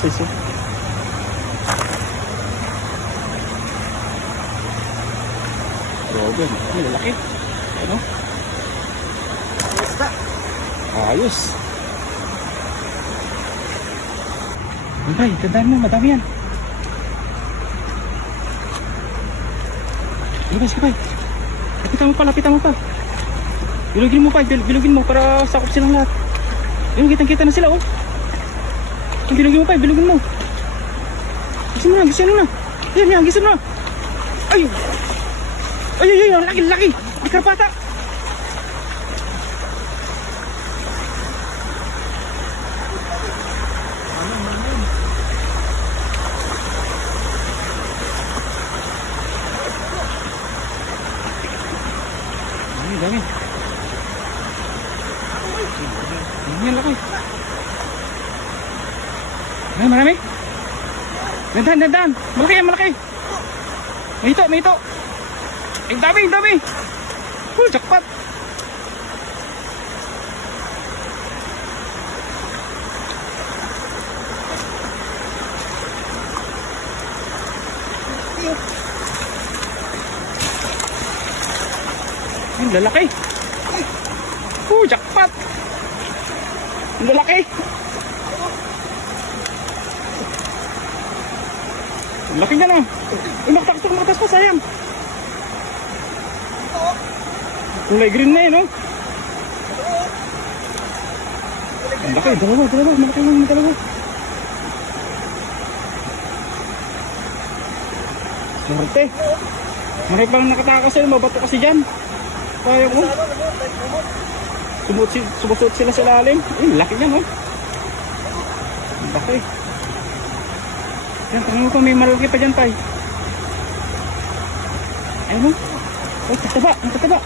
Size, oh. Grabe, ang lalaki. Ano? Ayos. Ay, tandaan mo, madami yan. Ilabas ka pa. Lapitan mo pa. Bilugin mo pa, bilugin mo para sakop silang lahat. Ayun, kitang-kita na sila, oh. Bilugin mo pa, bilugin mo. Gisin mo na. Yan, gisin mo na. Ay, laki. May karpata. Dami. Yan laki. Marami. Dandan. Malaki. May ito. Ang dami. Jackpot. Ang lalaki. Jackpot. Ang lalaki. Ang laki na lang. Makatakas pa, sayang. Kulay green na yun, oh. Ang laki, dalawa. Malaki yung dalawa. Swerte. Marami pang nakatakas sila, mabato kasi dyan. Kaya mo. Sumusot sila sa lalim. Laki yan, oh. Ang laki. Yan, tingnan mo pa, may malaki pa dyan, tay. Ayun, oh. Ay, tataba.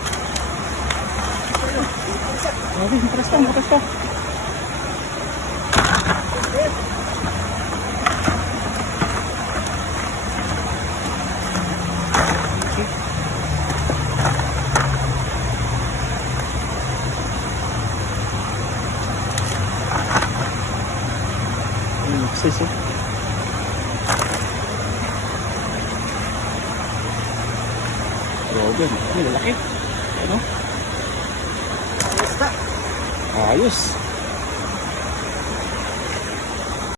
Grabe, matalas pa. Size, oh. Grabe, ang lalaki. Ano? Ayos.